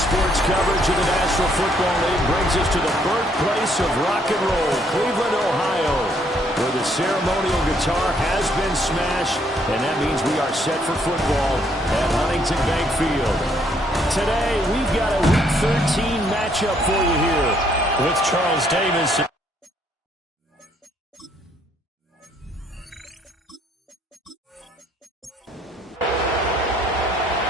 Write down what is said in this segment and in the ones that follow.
Sports coverage of the National Football League brings us to the birthplace of rock and roll, Cleveland, Ohio, where the ceremonial guitar has been smashed, and that means we are set for football at Huntington Bank Field. Today, we've got a Week 13 matchup for you here with Charles Davis.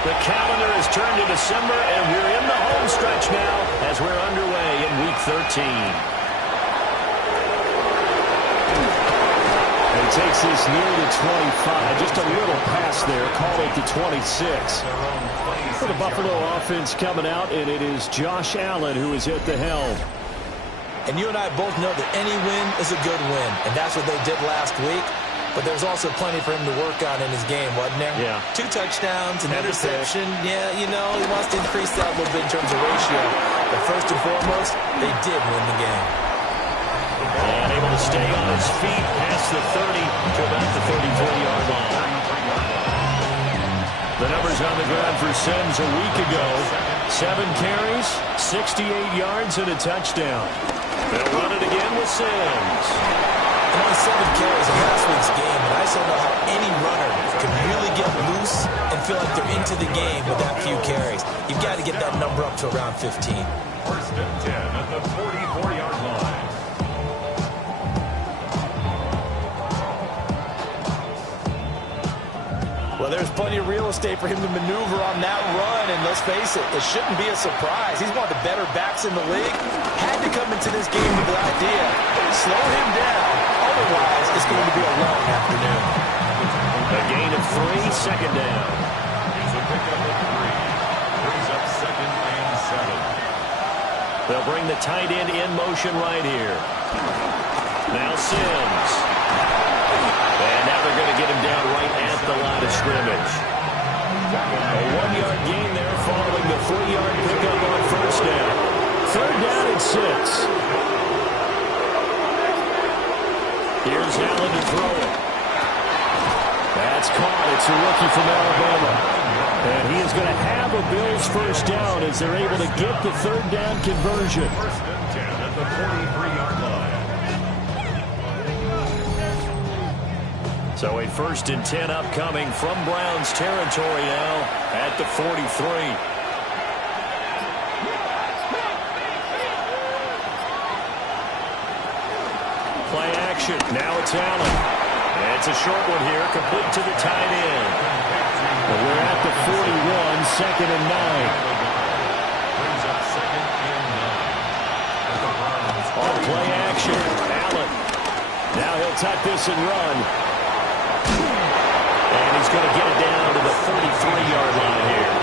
The calendar has turned to December, and we're in the home stretch now as we're underway in Week 13. And he takes this near the 25, just a little pass there, call it the 26. For the Buffalo offense coming out, and it is Josh Allen who is at the helm. And you and I both know that any win is a good win, and that's what they did last week. But there's also plenty for him to work on in his game, wasn't there? Yeah. 2 touchdowns, an interception. Yeah, you know, he wants to increase that a little bit in terms of ratio. But first and foremost, they did win the game. And able to stay on his feet past the 30 to about the 34-yard line. The numbers on the ground for Sims a week ago. 7 carries, 68 yards, and a touchdown. They'll run it again with Sims. Only 7 carries in last week's game, and I just don't know how any runner can really get loose and feel like they're into the game with that few carries. You've got to get that number up to around 15. First and 10 at the 44-yard line. Well, there's plenty of real estate for him to maneuver on that run, and let's face it, it shouldn't be a surprise. He's one of the better backs in the league. Had to come into this game with the idea, slow him down. Otherwise, it's going to be a long afternoon. A gain of 3, second down. He's a pickup of 3. Brings up second and 7. They'll bring the tight end in motion right here. Now Sims. And now they're going to get him down right at the line of scrimmage. A 1-yard gain there following the 3-yard pickup on first down. Third down and 6. Here's Allen to throw it. That's caught. It's a rookie from Alabama. And he is going to have a Bills first down as they're able to get the third down conversion. First and 10 at the 43-yard line. So a first and 10 upcoming from Browns territory now at the 43. Play action. Now it's Allen. And it's a short one here, complete to the tight end. But we're at the 41, second and 9. Brings up second and 9. On play action, Allen. Now he'll tuck this and run. And he's going to get it down to the 33-yard line here.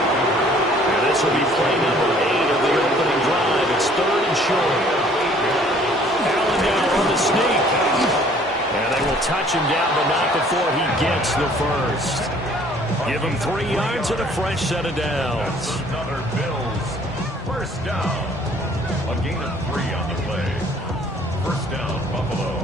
And this will be play number 8 of the opening drive. It's third and short. Allen down on the sneak. And they will touch him down, but not before he gets the first. Give him 3 yards and a fresh set of downs. That's another Bills first down. A gain of 3 on the play. First down, Buffalo.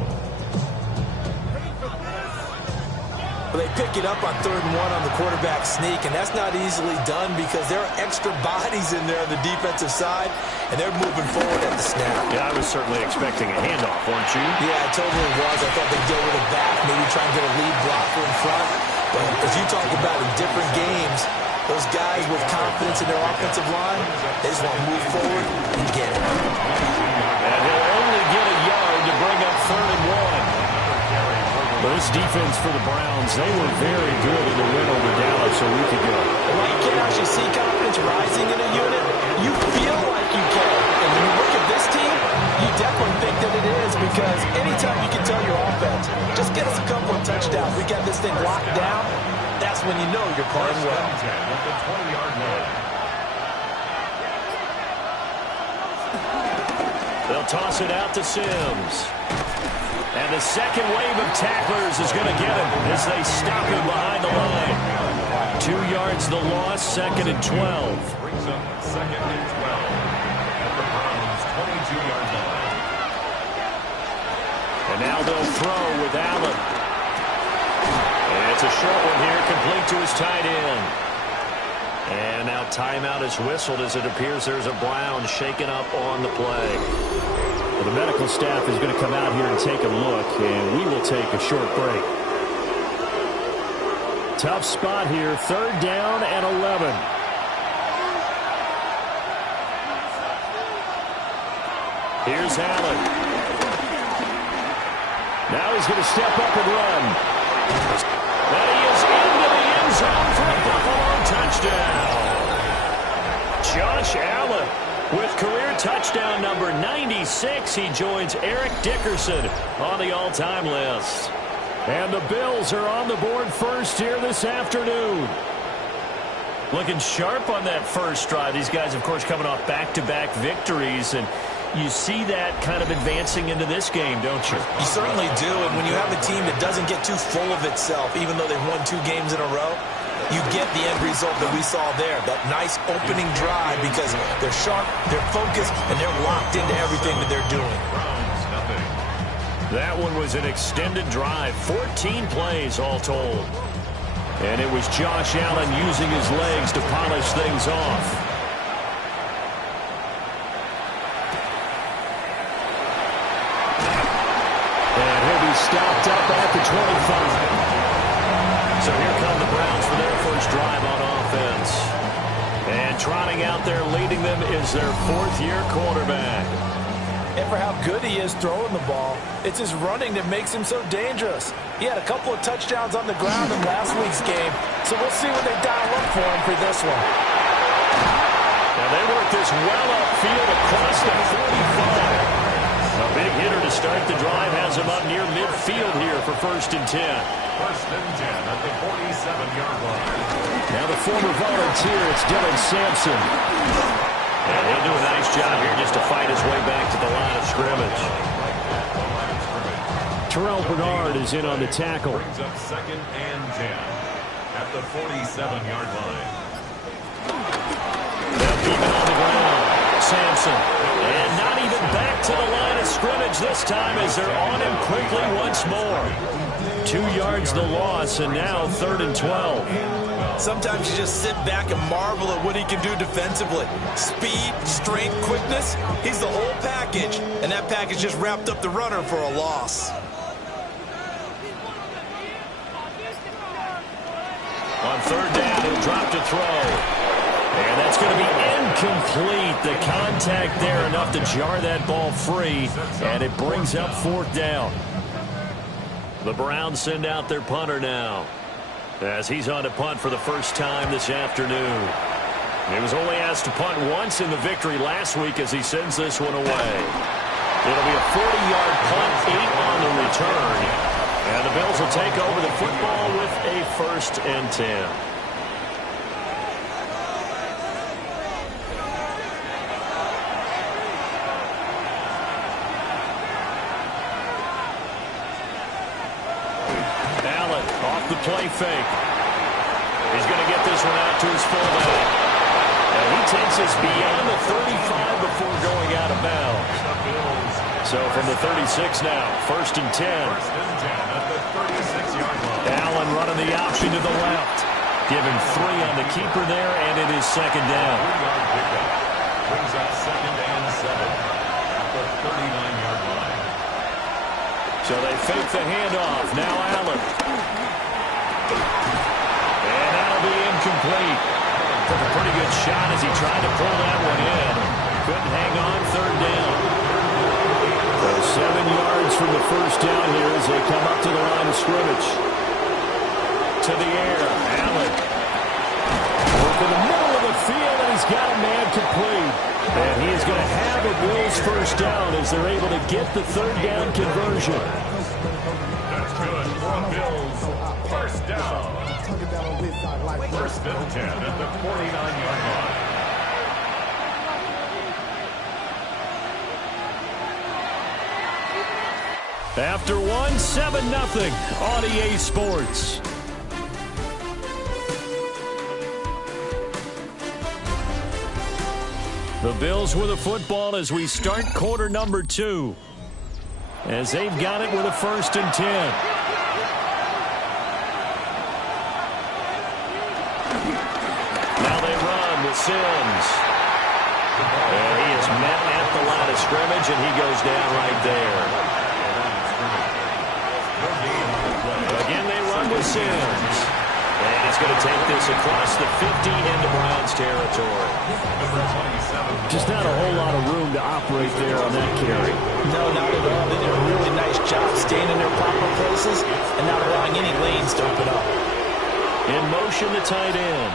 Well, they pick it up on 3rd and 1 on the quarterback sneak, and that's not easily done because there are extra bodies in there on the defensive side, and they're moving forward at the snap. Yeah, I was certainly expecting a handoff, weren't you? Yeah, I totally was. I thought they'd go with it back, maybe try and get a lead blocker in front. But as you talk about in different games, those guys with confidence in their offensive line, they just want to move forward and get it. And he'll only get a yard to bring up 3rd and 1. This defense for the Browns, they were very good in the win over Dallas a week ago. And when you can actually see confidence rising in a unit, you feel like you can. And when you look at this team, you definitely think that it is because anytime you can tell your offense, just get us a couple of touchdowns, we got this thing locked down, that's when you know you're playing well. At the 20-yard line. They'll toss it out to Sims. And the second wave of tacklers is going to get him as they stop him behind the line. 2 yards the loss, 2nd and 12. Brings up 2nd and 12 at the Browns' 22-yard line. And now they'll throw with Allen. And it's a short one here, complete to his tight end. And now timeout is whistled as it appears there's a Brown shaken up on the play. Well, the medical staff is going to come out here and take a look, and we will take a short break. Tough spot here, 3rd down and 11. Here's Allen. Now he's going to step up and run. And he is into the end zone for a Buffalo touchdown. Josh Allen with career touchdown number 96. He joins Eric Dickerson on the all-time list. And the Bills are on the board first here this afternoon. Looking sharp on that first drive. These guys, of course, coming off back-to-back victories, and you see that kind of advancing into this game, don't you? You certainly do, and when you have a team that doesn't get too full of itself, even though they've won 2 games in a row, you get the end result that we saw there, that nice opening drive, because they're sharp, they're focused, and they're locked into everything that they're doing. That one was an extended drive, 14 plays all told. And it was Josh Allen using his legs to polish things off. And he'll be stopped up at the 25. So here come the Browns for their first drive on offense. And trotting out there leading them is their 4th-year quarterback. And for how good he is throwing the ball, it's his running that makes him so dangerous. He had a couple of touchdowns on the ground in last week's game, so we'll see what they dial up for him for this one. Now they work this well upfield across the 45. A big hitter to start the drive has him up near midfield here for 1st and 10. 1st and 10 at the 47-yard line. Now the former volunteer, it's Dylan Sampson. And he'll do a nice job here just to fight his way back to the line of scrimmage. Terrell Bernard is in on the tackle. Brings up 2nd and 10 at the 47-yard line. They'll keep it on the ground. Sampson. And not even back to the line of scrimmage this time as they're on him quickly once more. 2 yards the loss, and now 3rd and 12. Sometimes you just sit back and marvel at what he can do defensively. Speed, strength, quickness, he's the whole package. And that package just wrapped up the runner for a loss. On 3rd down, he'll drop to throw. And that's going to be incomplete. The contact there enough to jar that ball free. And it brings up 4th down. The Browns send out their punter now, as he's on to punt for the first time this afternoon. He was only asked to punt once in the victory last week as he sends this one away. It'll be a 40-yard punt, 8 on the return. And the Bills will take over the football with a 1st and 10. Allen off the play fake. He's going to get this one out to his fullback. And he takes us beyond the 35 before going out of bounds. So from the 36 now, 1st and 10. 1st and 10 at the 36-yard line. Allen running the option to the left. Give him 3 on the keeper there, and it is 2nd down. 3-yard pickup. Brings up 2nd and 7 at the 39-yard line. So they fake the handoff. Now Allen. And that'll be incomplete. Took a pretty good shot as he tried to pull that one in. Couldn't hang on, 3rd down. So 7 yards from the 1st down here as they come up to the line of scrimmage. To the air, Allen. Working the middle of the field, and he's got a man complete. And he is going to have a Bills 1st down as they're able to get the 3rd down conversion. That's good for the Bills. 1st down. 1st and 10 at the 49-yard line. After 7-0 on EA Sports. The Bills with the football as we start quarter number 2. as they've got it with a 1st and 10. Now they run with Sims. And he is met at the line of scrimmage, and he goes down right there. Again, they run with Sims. And he's going to take this across the 50 into Browns territory. Just not a whole lot of room to operate there on that carry. No, not at all. They did a really nice job staying in their proper places and not allowing any lanes to open up. In motion, the tight end.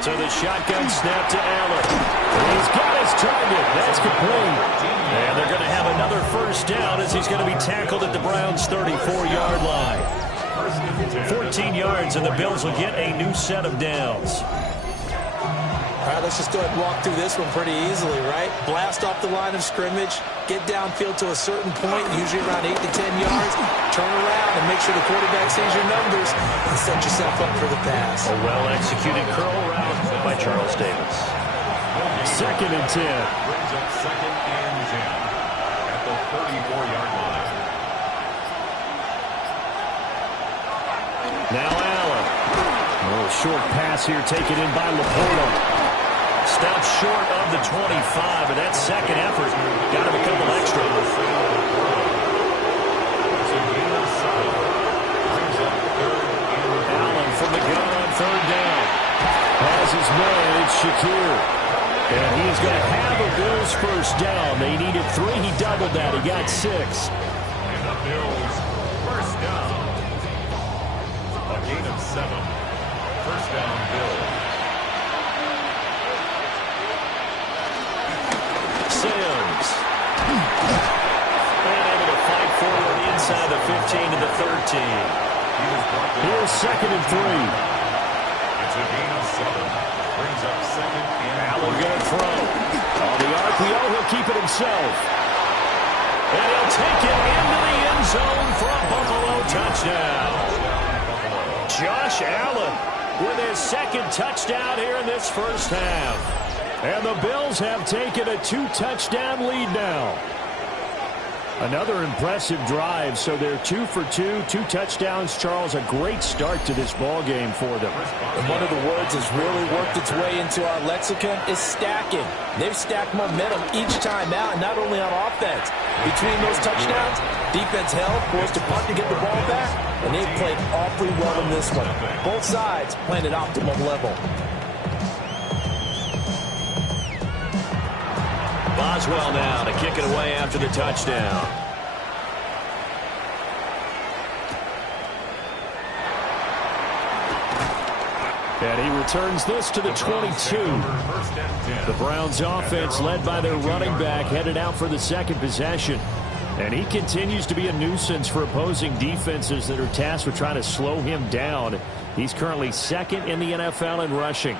So the shotgun snap to Allen. He's got his target. That's complete. And they're going to have another 1st down as he's going to be tackled at the Browns' 34-yard line. 14 yards, and the Bills will get a new set of downs. All right, let's just go ahead and walk through this one pretty easily, right? Blast off the line of scrimmage, get downfield to a certain point, usually around 8 to 10 yards, turn around and make sure the quarterback sees your numbers and set yourself up for the pass. A well-executed curl route by Charles Davis. 2nd and 10. Brings up 2nd and 10 at the 34-yard line. Now Allen. A little short pass here taken in by Laporta. Stopped short of the 25, but that second effort got him a couple extra. Allen from the gun on 3rd down. Has his man, it's Shakir. And he is going to have a Bills 1st down. They needed 3. He doubled that. He got 6. And the Bills 1st down. A gain of 7. 1st down, Bills. Sims. And able to fight forward inside the 15 to the 13. Here's 2nd and 3. It's a gain of 7. Brings up 2nd and Allen going to throw. On the RPO, he'll keep it himself. And he'll take it into the end zone for a Buffalo touchdown. Josh Allen with his 2nd touchdown here in this 1st half. And the Bills have taken a 2-touchdown lead now. Another impressive drive, so they're 2 for 2, 2 touchdowns. Charles, a great start to this ball game for them. And one of the words that's really worked its way into our lexicon is stacking. They've stacked momentum each time out, and not only on offense. Between those touchdowns, defense held, forced a punt to get the ball back, and they've played awfully well in this one. Both sides playing at optimum level. Boswell now to kick it away after the touchdown. And he returns this to the 22. The Browns offense led by their running back headed out for the 2nd possession. And he continues to be a nuisance for opposing defenses that are tasked with trying to slow him down. He's currently 2nd in the NFL in rushing.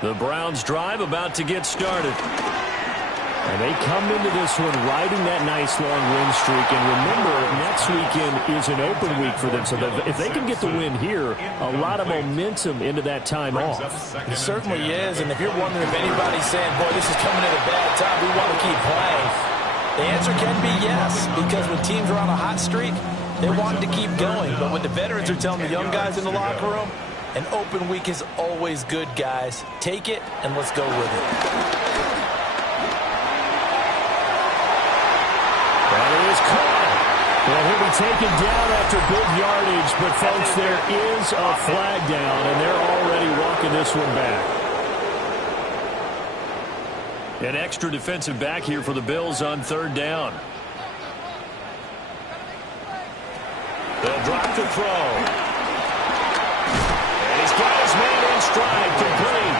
The Browns drive about to get started. And they come into this one riding that nice long win streak. And remember, next weekend is an open week for them. So if they can get the win here, a lot of momentum into that time off. It certainly is. And if you're wondering if anybody's saying, boy, this is coming at a bad time, we want to keep playing, the answer can be yes. Because when teams are on a hot streak, they want to keep going. But when the veterans are telling the young guys in the locker room, an open week is always good, guys. Take it, and let's go with it. Well, he'll be taken down after big yardage, but folks, there is a flag down, and they're already walking this one back. An extra defensive back here for the Bills on 3rd down. They'll drop to throw. And he's got his man in stride, complete.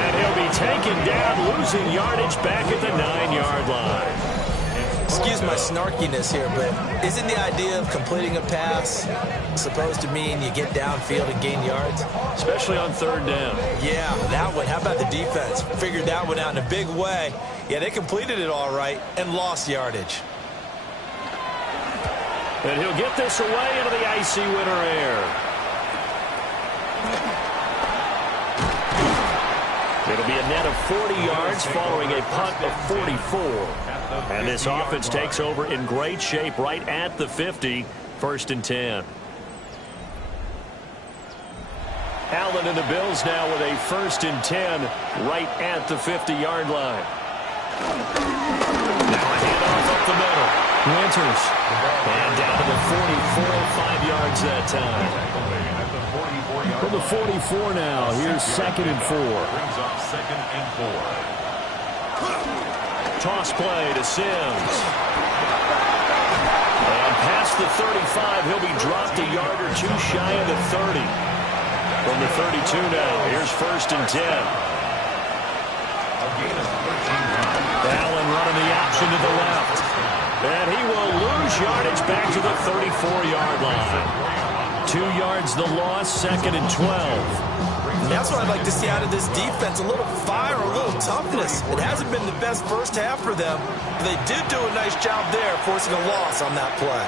And he'll be taken down, losing yardage back at the 9-yard line. Excuse my snarkiness here, but isn't the idea of completing a pass supposed to mean you get downfield and gain yards? Especially on 3rd down. Yeah, that one. How about the defense? Figured that one out in a big way. Yeah, they completed it all right and lost yardage. And he'll get this away into the icy winter air. It'll be a net of 40 yards following a punt of 44. And this offense takes over in great shape right at the 50, 1st and 10. Allen and the Bills now with a 1st and 10 right at the 50-yard line. Now a handoff up the middle. Winters. And down to the 44, 5 yards that time. From the 44 now, here's 2nd and 4. Brings up 2nd and 4. Toss play to Sims. And past the 35, he'll be dropped a yard or two shy of the 30. From the 32 now, here's 1st and 10. Allen running the option to the left. And he will lose yardage back to the 34-yard line. 2 yards the loss, 2nd and 12. That's what I'd like to see out of this defense, a little fire, a little toughness. It hasn't been the best first half for them, but they did do a nice job there, forcing a loss on that play.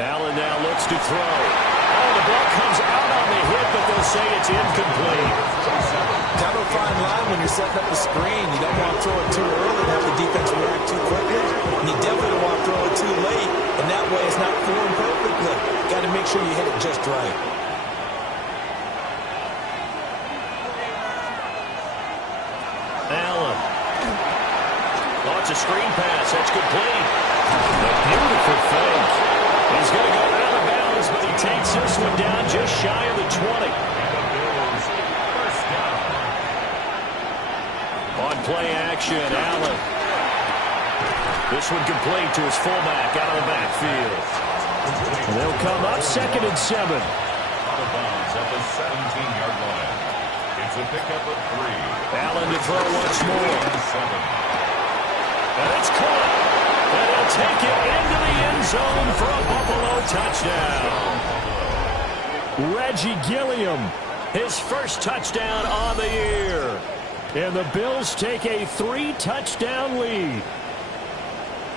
Allen now looks to throw. Oh, the ball comes out on the hit, but they'll say it's incomplete. Kind of a fine line when you're setting up the screen. You don't want to throw it too early and have the defense react too quickly. And you definitely don't want to throw it too late, and that way it's not formed perfectly. Got to make sure you hit it just right. Allen. Oh, it's a screen pass. That's complete. A beautiful fake. He's going to go out of bounds, but he takes this one down just shy of the 20. On play action, Allen. This one complete to his fullback out of the backfield. And they'll come up 2nd and 7. Out of bounds at the 17-yard line. It's a pickup of 3. Allen to throw once more. And it's caught. And he'll take it into the end zone for a Buffalo touchdown. Reggie Gilliam, his first touchdown on the year. And the Bills take a 3-touchdown lead.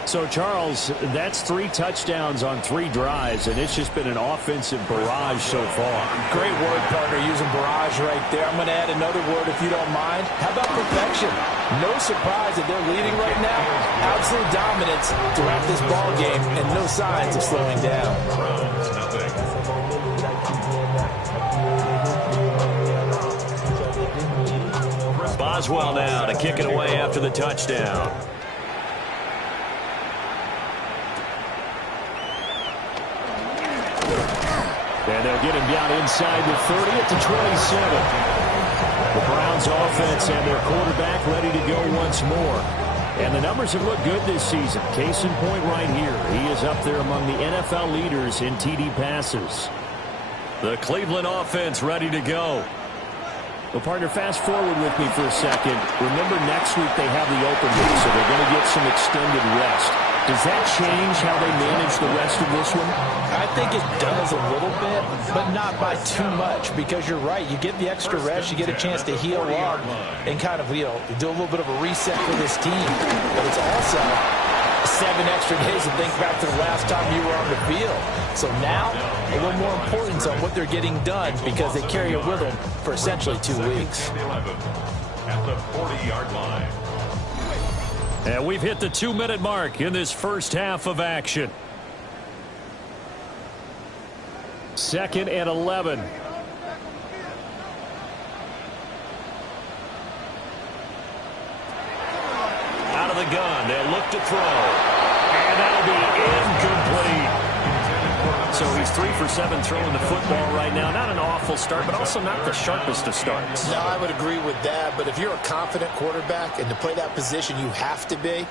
So, Charles, that's 3 touchdowns on 3 drives, and it's just been an offensive barrage so far. Great word, partner, using barrage right there. I'm going to add another word if you don't mind. How about perfection? No surprise that they're leading right now. Absolute dominance throughout this ball game, and no signs of slowing down. Boswell now to kick it away after the touchdown. And they'll get him down inside the 30 at the 27. The Browns offense and their quarterback ready to go once more. And the numbers have looked good this season. Case in point right here. He is up there among the NFL leaders in TD passes. The Cleveland offense ready to go. Well, partner, fast forward with me for a second. Remember, next week they have the open week, so they're going to get some extended rest. Does that change how they manage the rest of this one? I think it does a little bit, but not by too much, because you're right. You get the extra rest, you get a chance to heal up and kind of, do a little bit of a reset for this team. But it's also 7 extra days to think back to the last time you were on the field. So now, a little more importance on what they're getting done, because they carry it with them for essentially 2 weeks. At the 40-yard line. And we've hit the 2-minute mark in this first half of action. 2nd and 11. Out of the gun, they'll look to throw. And that'll be incomplete. So he's 3 for 7 throwing the football right now. Not an awful start, but also not the sharpest of starts. No, I would agree with that. But if you're a confident quarterback and to play that position you have to be,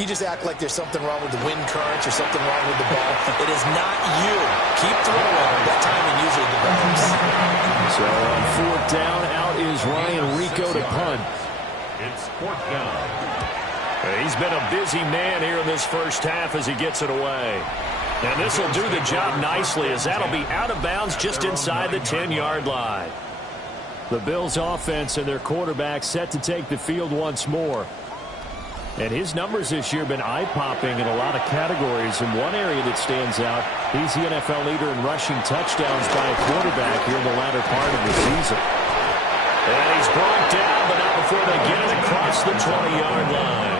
you just act like there's something wrong with the wind currents or something wrong with the ball. It is not you. Keep throwing. That timing usually develops. So on 4th down, out is Ryan Rico to punt. It's 4th down. He's been a busy man here in this first half as he gets it away. And this will do the job nicely, as that'll be out of bounds just inside the 10-yard line. The Bills offense and their quarterback set to take the field once more. And his numbers this year have been eye-popping in a lot of categories. In one area that stands out, he's the NFL leader in rushing touchdowns by a quarterback here in the latter part of the season. And he's brought down, but not before they get it across the 20-yard line.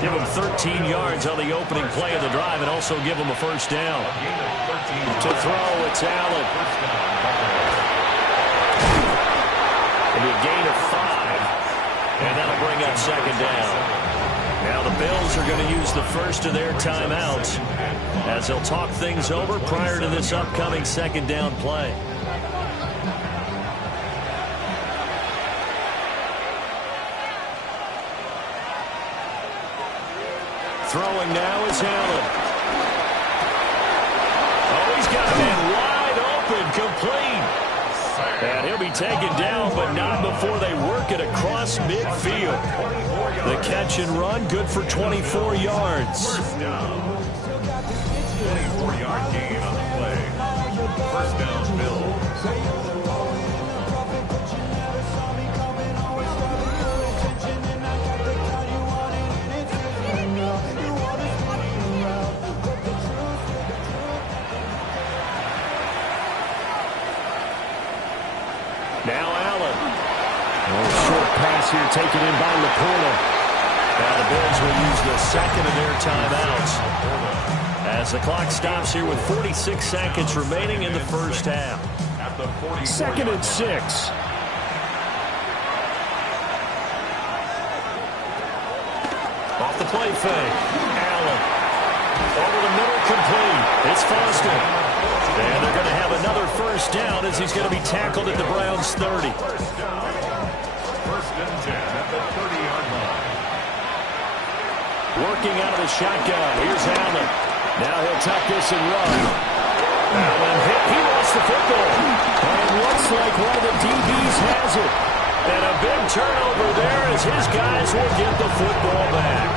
Give him 13 yards on the opening play of the drive and also give him a first down. To throw, it's Allen. It'll be a gain of 5, and that'll bring up second down. Now the Bills are going to use the first of their timeouts as they'll talk things over prior to this upcoming second down play. Throwing now is Allen. Oh, he's got a man wide open, complete. And he'll be taken down, but not before they work it across midfield. The catch and run, good for 24 yards. First down. 24-yard gain on the play. First down, Bills. Now Allen. Short pass here taken in by Laporta. Now the Bills will use the second of their timeouts as the clock stops here with 46 seconds remaining in the first half. Second and 6. Off the play fake. Allen. Over the middle, complete. It's Foster. And they're going to have another first down as he's going to be tackled at the Browns' 30. First and 10 at the 30-yard line. Working out of the shotgun. Here's Allen. Now he'll tuck this and run. Allen hit. He lost the football. And it looks like one of the DBs has it. And a big turnover there as his guys will get the football back.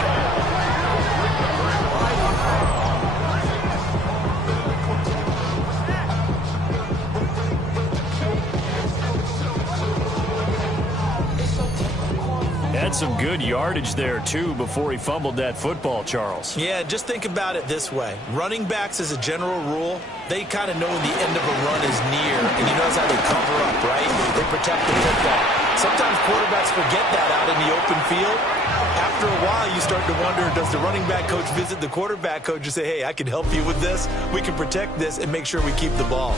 Had some good yardage there, too, before he fumbled that football, Charles. Yeah, just think about it this way. Running backs, as a general rule, they kind of know when the end of a run is near, and you notice how they cover up, right? They protect the football. Sometimes quarterbacks forget that out in the open field. After a while, you start to wonder, does the running back coach visit the quarterback coach and say, hey, I can help you with this, we can protect this, and make sure we keep the ball.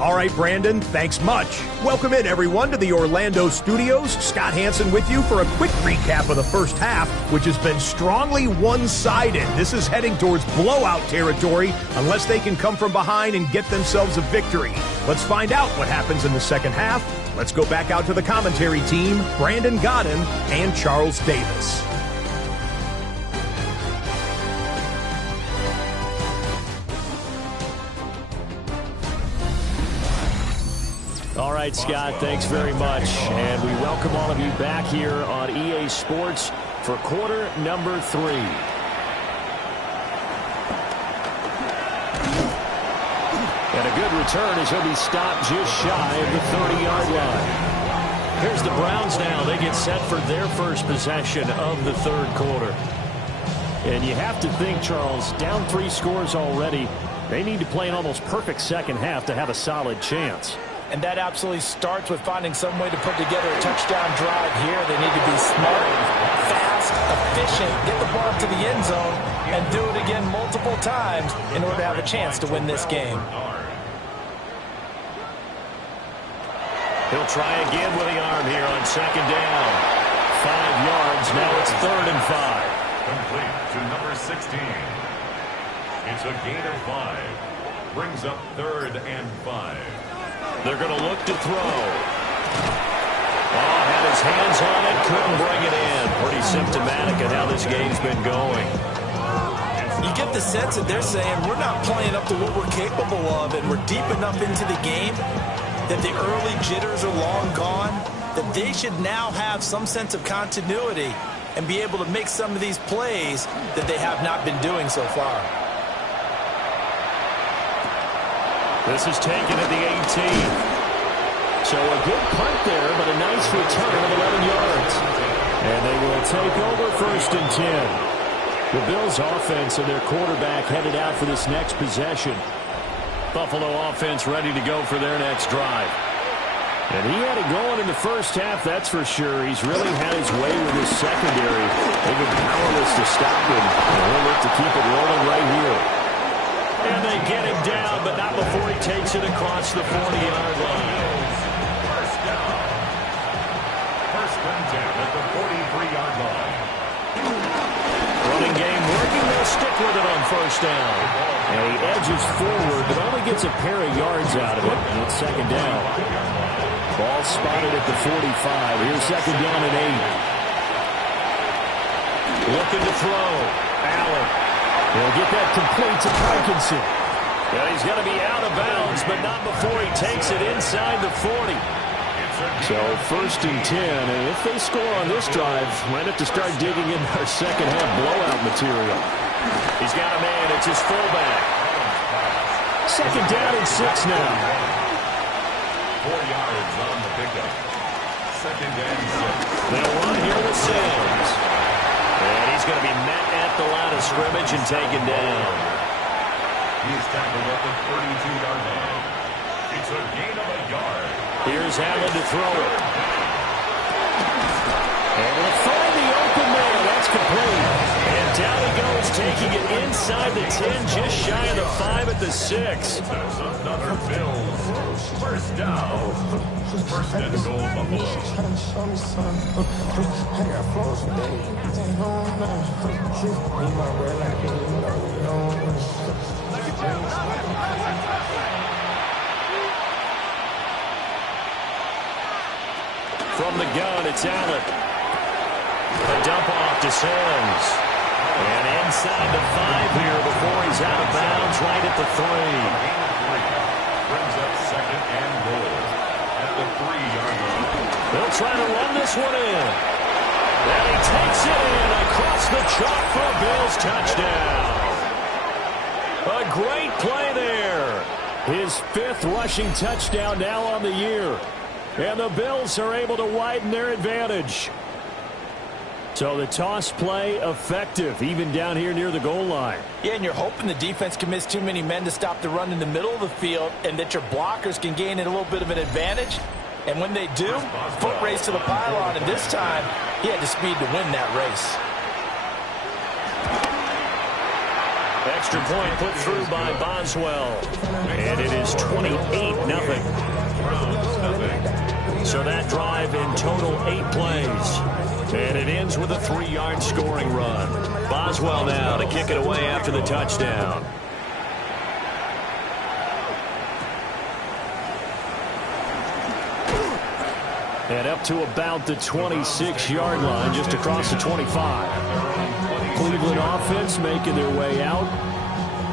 All right, Brandon, thanks much. Welcome in, everyone, to the Orlando studios. Scott Hansen with you for a quick recap of the first half, which has been strongly one-sided. This is heading towards blowout territory unless they can come from behind and get themselves a victory. Let's find out what happens in the second half. Let's go back out to the commentary team, Brandon Godden and Charles Davis. All right, Scott, thanks very much. And we welcome all of you back here on EA Sports for quarter number 3. And a good return as he'll be stopped just shy of the 30-yard line. Here's the Browns now. They get set for their first possession of the third quarter. And you have to think, Charles, down 3 scores already. They need to play an almost perfect second half to have a solid chance. And that absolutely starts with finding some way to put together a touchdown drive here. They need to be smart, fast, efficient, get the ball to the end zone, and do it again multiple times in order to have a chance to win this game. He'll try again with the arm here on second down. 5 yards. Now it's 3rd and 5. Complete to number 16. It's a gain of 5. Brings up 3rd and 5. They're going to look to throw. Oh, had his hands on it, couldn't bring it in. Pretty symptomatic of how this game's been going. You get the sense that they're saying we're not playing up to what we're capable of, and we're deep enough into the game that the early jitters are long gone, that they should now have some sense of continuity and be able to make some of these plays that they have not been doing so far. This is taken at the 18. So a good punt there, but a nice return of 11 yards. And they will take over 1st and 10. The Bills offense and their quarterback headed out for this next possession. Buffalo offense ready to go for their next drive. And he had it going in the first half, that's for sure. He's really had his way with his secondary. They've been powerless to stop him. And he'll look to keep it rolling right here. And they get him down, but not before he takes it across the 40-yard line. First down. First and 10 at the 43-yard line. Running game working. They'll stick with it on first down. And he edges forward, but only gets a pair of yards out of it. And it's second down. Ball spotted at the 45. Here's second down and 8. Looking to throw. Allen. He'll get that complete to Parkinson. And he's going to be out of bounds, but not before he takes it inside the 40. So first and 10, and if they score on this drive, might have to start digging in our second half blowout material. He's got a man, it's his fullback. Second down and 6 now. 4 yards on the pickup. Second and 6. They'll run here with Sims. And he's going to be met at the line of scrimmage and taken down. He's tackled at the 32-yard line. It's a gain of a yard. Here's Allen to throw it. And we'll find the open man. That's complete. And down he goes, taking it inside the 10, just shy of the 5 at the 6. That's another Bills. First down. First and goal, Buffalo. From the gun, it's Allen. A dump off to Sims. And inside the 5 here before he's out of bounds right at the 3. Brings up second and goal at the 3-yard line. They'll try to run this one in. And he takes it in across the chalk for a Bills touchdown. A great play there. His 5th rushing touchdown now on the year. And the Bills are able to widen their advantage. So the toss play effective, even down here near the goal line. Yeah, and you're hoping the defense commits too many men to stop the run in the middle of the field and that your blockers can gain a little bit of an advantage. And when they do, foot race to the pylon, and this time, he had the speed to win that race. Extra point put through by Boswell. And it is 28-0. So that drive in total 8 plays. And it ends with a 3-yard scoring run. Boswell now to kick it away after the touchdown. And up to about the 26-yard line, just across the 25. Cleveland offense making their way out.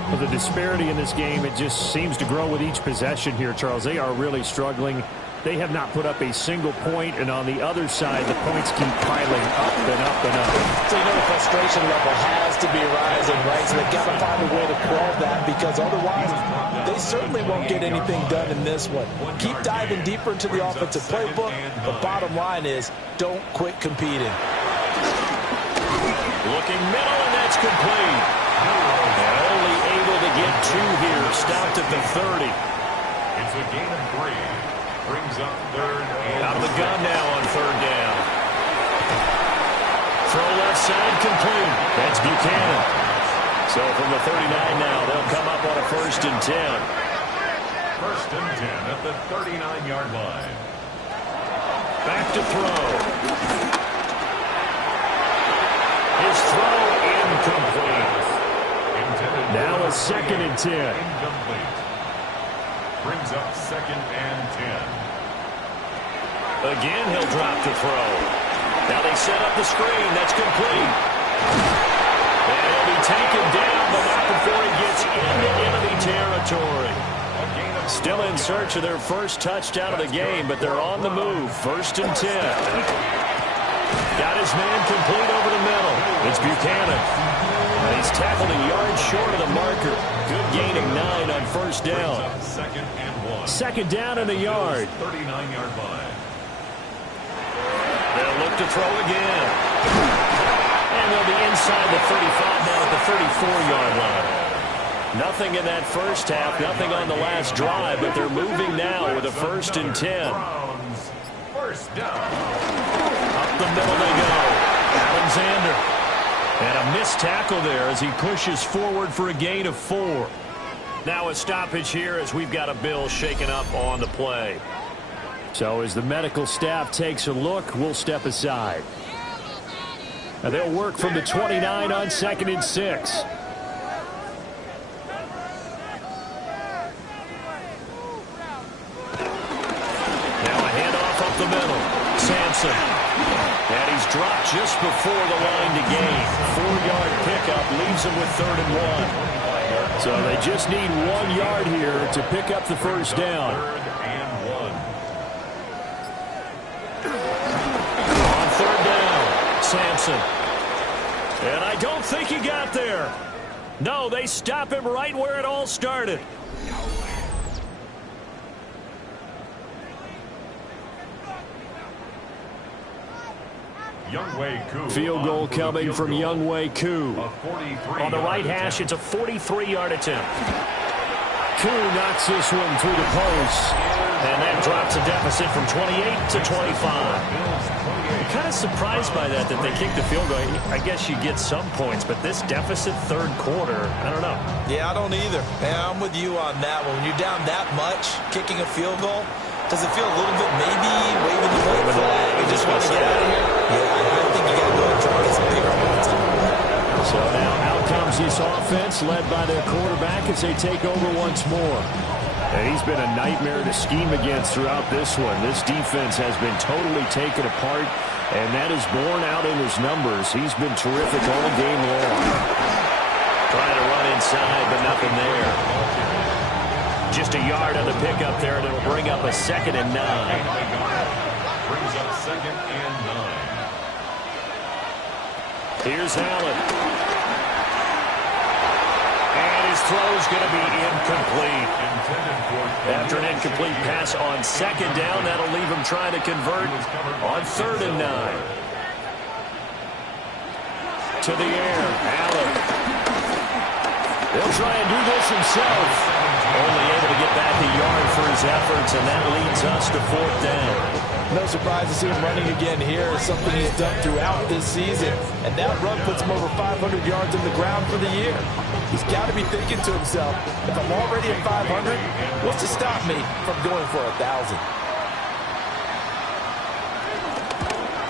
Well, the disparity in this game, it just seems to grow with each possession here, Charles. They are really struggling. They have not put up a single point, and on the other side, the points keep piling up and up and up. So you know the frustration level has to be rising, right? So they've got to find a way to quell that, because otherwise they certainly won't get anything done in this one. Keep diving deeper into the offensive playbook. The bottom line is don't quit competing. Looking middle, and that's complete. And only able to get 2 here, stopped at the 30. It's a gain of 3. Brings up third and out of the gun now on 3rd down. Throw left side complete. That's Buchanan. So from the 39 now, they'll come up on a 1st and 10. 1st and 10 at the 39-yard line. Back to throw. His throw incomplete. Now a 2nd and 10. Incomplete. Brings up 2nd and 10. Again, he'll drop to throw. Now they set up the screen. That's complete. And he'll be taken down, but not before he gets into enemy territory. Still in search of their first touchdown of the game, but they're on the move. 1st and 10. Got his man complete over the middle. It's Buchanan. And he's tackled a yard short of the marker. Good gain of 9 on 1st down. 2nd and 1. 2nd down and a yard. 39-yard line. They'll look to throw again. And they'll be inside the 35 now at the 34-yard line. Nothing in that first half, nothing on the last drive, but they're moving now with a 1st and 10. down. Up the middle they go. Alexander. And a missed tackle there as he pushes forward for a gain of 4. Now a stoppage here as we've got a Bill shaken up on the play. So as the medical staff takes a look, we'll step aside. Now they'll work from the 29 on 2nd and 6. Now a handoff up the middle. Sampson. And he's dropped just before the line to gain. 4-yard pickup leaves him with 3rd and 1. So they just need 1 yard here to pick up the first down. 3rd and 1. On 3rd down, Sampson. And I don't think he got there. No, they stop him right where it all started. Field goal coming from Younghoe Koo. On the right hash, it's a 43-yard attempt. Koo knocks this one through the post. And that drops a deficit from 28 to 25. I'm kind of surprised by that they kicked the field goal. I guess you get some points, but this deficit 3rd quarter, I don't know. Yeah, I don't either. Yeah, I'm with you on that one. When you're down that much, kicking a field goal, does it feel a little bit maybe waving the white flag and just want to get out of here? Yeah, I think you got to go and try to get some bigger points on the way. So now out comes this offense led by their quarterback as they take over once more. And he's been a nightmare to scheme against throughout this one. This defense has been totally taken apart, and that is borne out in his numbers. He's been terrific all game long. Trying to run inside, but nothing there. Just a yard on the pickup there, and it'll bring up a 2nd and 9. Brings up 2nd and 9. Here's Allen. And his throw's going to be incomplete. After an incomplete pass on 2nd down, that'll leave him trying to convert on 3rd and 9. To the air, Allen. He'll try and do this himself. Only able to get back a yard for his efforts, and that leads us to 4th down. No surprise to see him running again here. It's something he's done throughout this season. And that run puts him over 500 yards on the ground for the year. He's got to be thinking to himself, if I'm already at 500, what's to stop me from going for 1,000?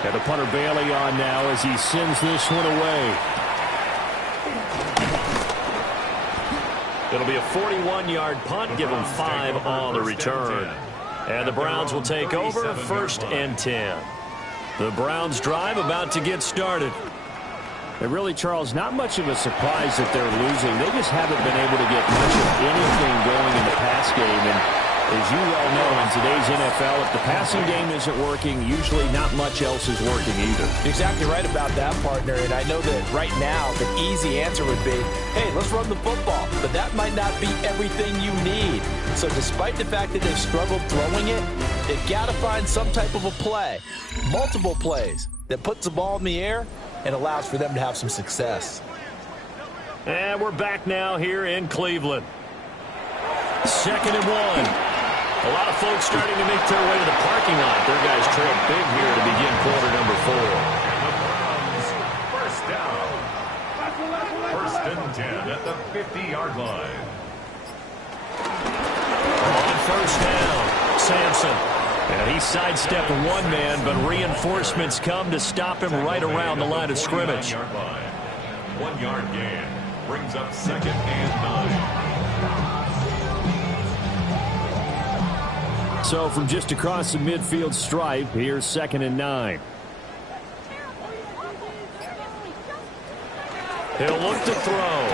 And the punter Bailey on now as he sends this one away. It'll be a 41-yard punt, give them 5 on the return. And the Browns will take over 1st and 10. The Browns drive about to get started. And really, Charles, not much of a surprise that they're losing. They just haven't been able to get much of anything going in the pass game. And as you well know, in today's NFL, if the passing game isn't working, usually not much else is working either. You're exactly right about that, partner. And I know that right now the easy answer would be, hey, let's run the football. But that might not be everything you need. So despite the fact that they've struggled throwing it, they've got to find some type of a play, multiple plays, that puts the ball in the air and allows for them to have some success. And we're back now here in Cleveland. 2nd and 1. A lot of folks starting to make their way to the parking lot. Their guys trail big here to begin quarter number 4. First down. 1st and 10 at the 50-yard line. On 1st down, Sampson. And he sidestepped one man, but reinforcements come to stop him right around the line of scrimmage. 1 yard gain. Brings up 2nd and 9. So from just across the midfield stripe, here's 2nd and 9. He'll look to throw.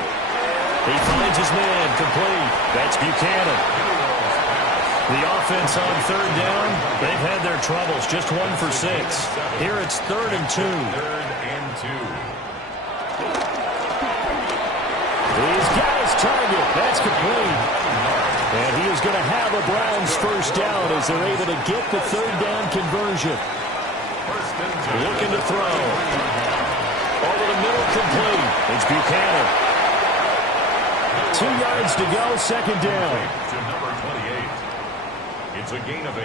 He finds his man complete. That's Buchanan. The offense on 3rd down, they've had their troubles. Just 1 for 6. Here it's 3rd and 2. 3rd and 2. He's got his target. That's complete. And he is going to have a Browns first down as they're able to get the 3rd down conversion. Looking to throw. Over the middle, complete. It's Buchanan. 2 yards to go, 2nd down. To number 28. It's a gain of 8.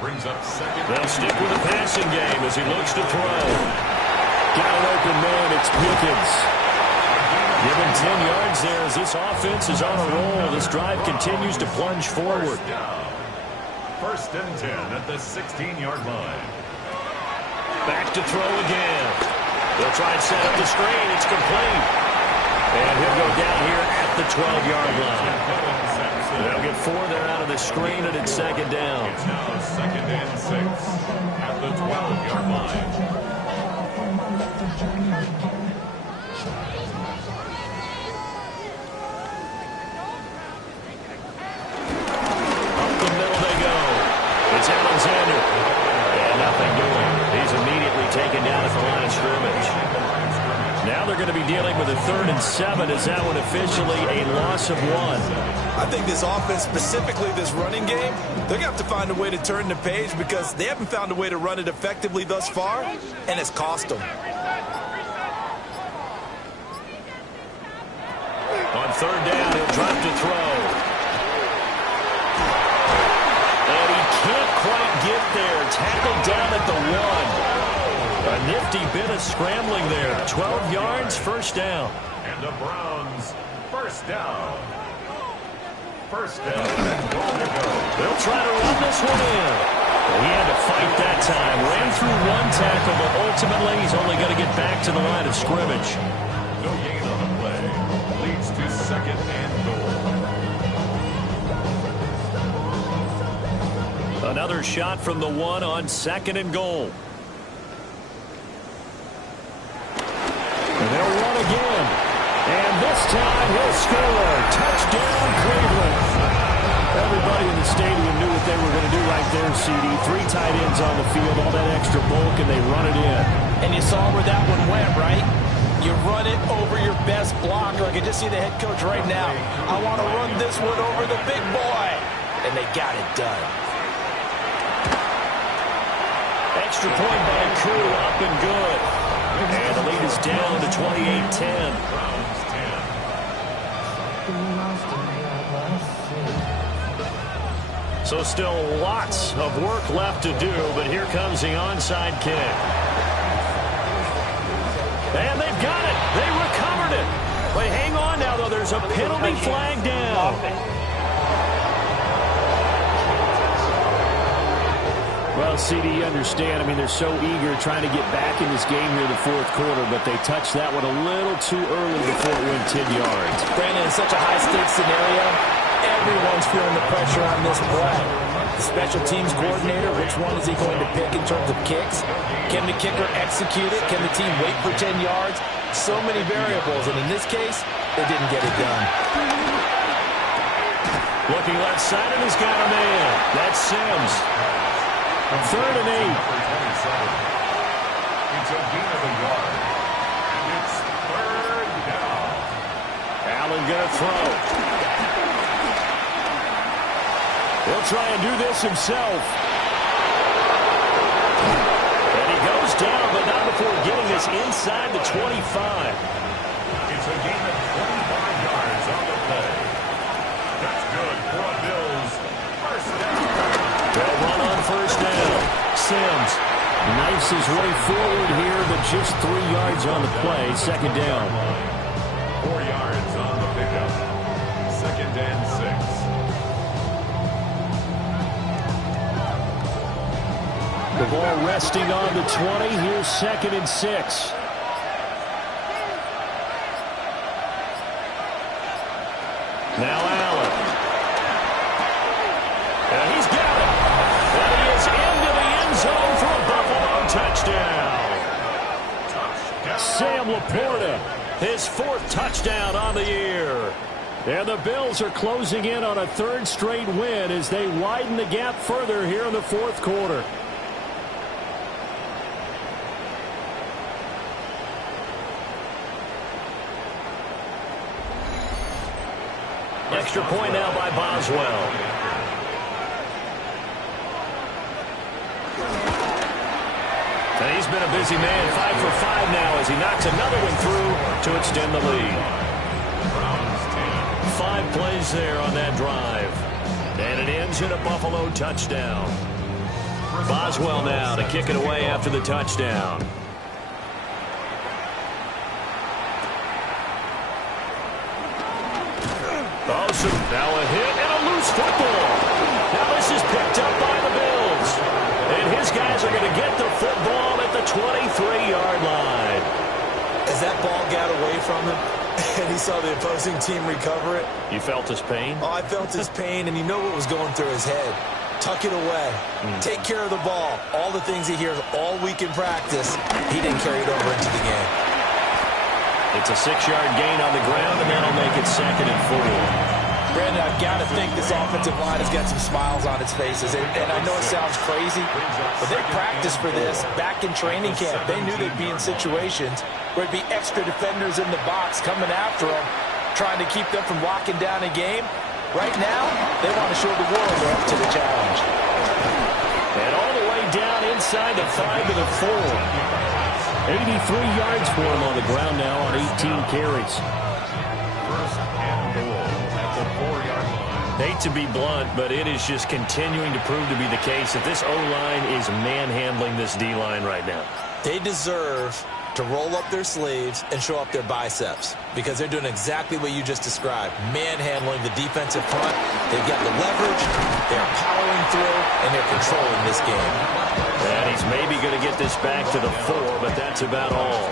brings up second. They'll stick with the passing game as he looks to throw. Got an open man. It's Pickens. Given 10 yards there as this offense is on a roll. This drive continues to plunge forward. First and 10 at the 16-yard line. Back to throw again. They'll try and set up the screen. It's complete. And he'll go down here at the 12-yard line. They'll get 4 there out of the screen, and it's second down. It's now second and 6 at the 12-yard line. Up the middle they go. It's Alexander. And nothing doing. He's immediately taken down at the line of scrimmage. Now they're going to be dealing with a 3rd and 7. Is that one officially a loss of 1? I think this offense, specifically this running game, they're going to have to find a way to turn the page because they haven't found a way to run it effectively thus far, and it's cost them. On 3rd down, he'll drop to throw. And he can't quite get there. Tackled down at the 1. A nifty bit of scrambling there. 12 yards, first down. And the Browns, first down. First down. They'll try to run this one in. He had to fight that time. Ran through 1 tackle, but ultimately he's only going to get back to the line of scrimmage. No gain on the play. Leads to second and goal. Another shot from the 1 on 2nd and goal. And they'll run again. And this time he'll score. Touchdown, Cleveland. Everybody in the stadium knew what they were going to do right there, CD. 3 tight ends on the field, all that extra bulk, and they run it in. And you saw where that one went, right? You run it over your best blocker. I can just see the head coach right now. I want to run this one over the big boy. And they got it done. Extra point by Coup, up and good. And the lead is down to 28-10. Browns 10. So still lots of work left to do, but here comes the onside kick. And they've got it. They recovered it. Wait, hang on now, though. There's a penalty flag down. Well, CD, you understand. I mean, they're so eager trying to get back in this game here in the 4th quarter, but they touched that one a little too early before it went 10 yards. Brandon, in such a high-stakes scenario, everyone's feeling the pressure on this play. The special teams coordinator, which one is he going to pick in terms of kicks? Can the kicker execute it? Can the team wait for 10 yards? So many variables, and in this case, they didn't get it done. Looking left side, and he's got a man. That's Sims. 3rd and 8. It's a gain of a yard. And it's 3rd down. Allen gonna throw. He'll try and do this himself. And he goes down, but not before getting this inside the 25. It's a gain of 25 yards on the play. That's good for a Bills first down. They'll run on first down. Sims knifes his way forward here, but just 3 yards on the play. Second down. 4 yards on the pickup. Second and 6. The ball resting on the 20. Here's 2nd and 6. Now Allen. And he's got it. And he is into the end zone for a Buffalo touchdown. Sam Laporta, his 4th touchdown on the year. And the Bills are closing in on a 3rd straight win as they widen the gap further here in the 4th quarter. Extra point now by Boswell. And he's been a busy man, 5 for 5 now as he knocks another one through to extend the lead. 5 plays there on that drive. And it ends in a Buffalo touchdown. Boswell now to kick it away after the touchdown. Now a hit and a loose football. Now this is picked up by the Bills. And his guys are going to get the football at the 23-yard line. As that ball got away from him and he saw the opposing team recover it. You felt his pain? Oh, I felt his pain, and you know what was going through his head. Tuck it away. Take care of the ball. All the things he hears all week in practice, he didn't carry it over into the game. It's a 6-yard gain on the ground, and that'll make it 2nd and 4. Brandon, I've got to think this offensive line has got some smiles on its faces. And I know it sounds crazy, but they practiced for this back in training camp. They knew they'd be in situations where it'd be extra defenders in the box coming after them, trying to keep them from locking down a game. Right now, they want to show the world they're up to the challenge. And all the way down inside the 5 to the 4. 83 yards for him on the ground now on 18 carries. First and goal at the 4-yard line. Hate to be blunt, but it is just continuing to prove to be the case that this O-line is manhandling this D-line right now. They deserve to roll up their sleeves and show up their biceps because they're doing exactly what you just described, manhandling the defensive front. They've got the leverage, they're powering through, and they're controlling this game. And he's maybe going to get this back to the 4, but that's about all.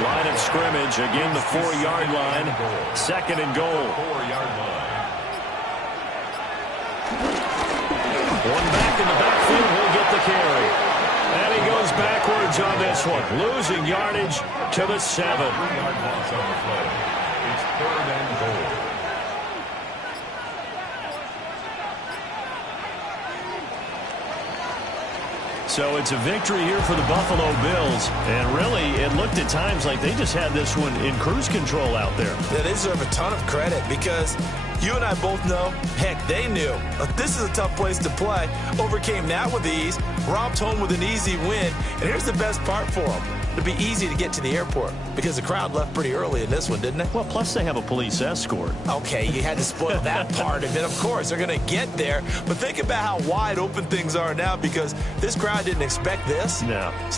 Line of scrimmage, again the 4-yard line, 2nd and goal. 4-yard line. One back in the backfield, will get the carry. And he goes backwards on this one, losing yardage to the 7. 3-yard loss on the play. It's 3rd and goal. So it's a victory here for the Buffalo Bills. And really, it looked at times like they just had this one in cruise control out there. Yeah, they deserve a ton of credit because you and I both know, heck, they knew. This is a tough place to play. Overcame that with ease, romped home with an easy win. And here's the best part for them. It'd be easy to get to the airport because the crowd left pretty early in this one, didn't it? Well, plus they have a police escort. Okay, you had to spoil that part of it. Of course, they're going to get there. But think about how wide open things are now because this crowd didn't expect this. No. So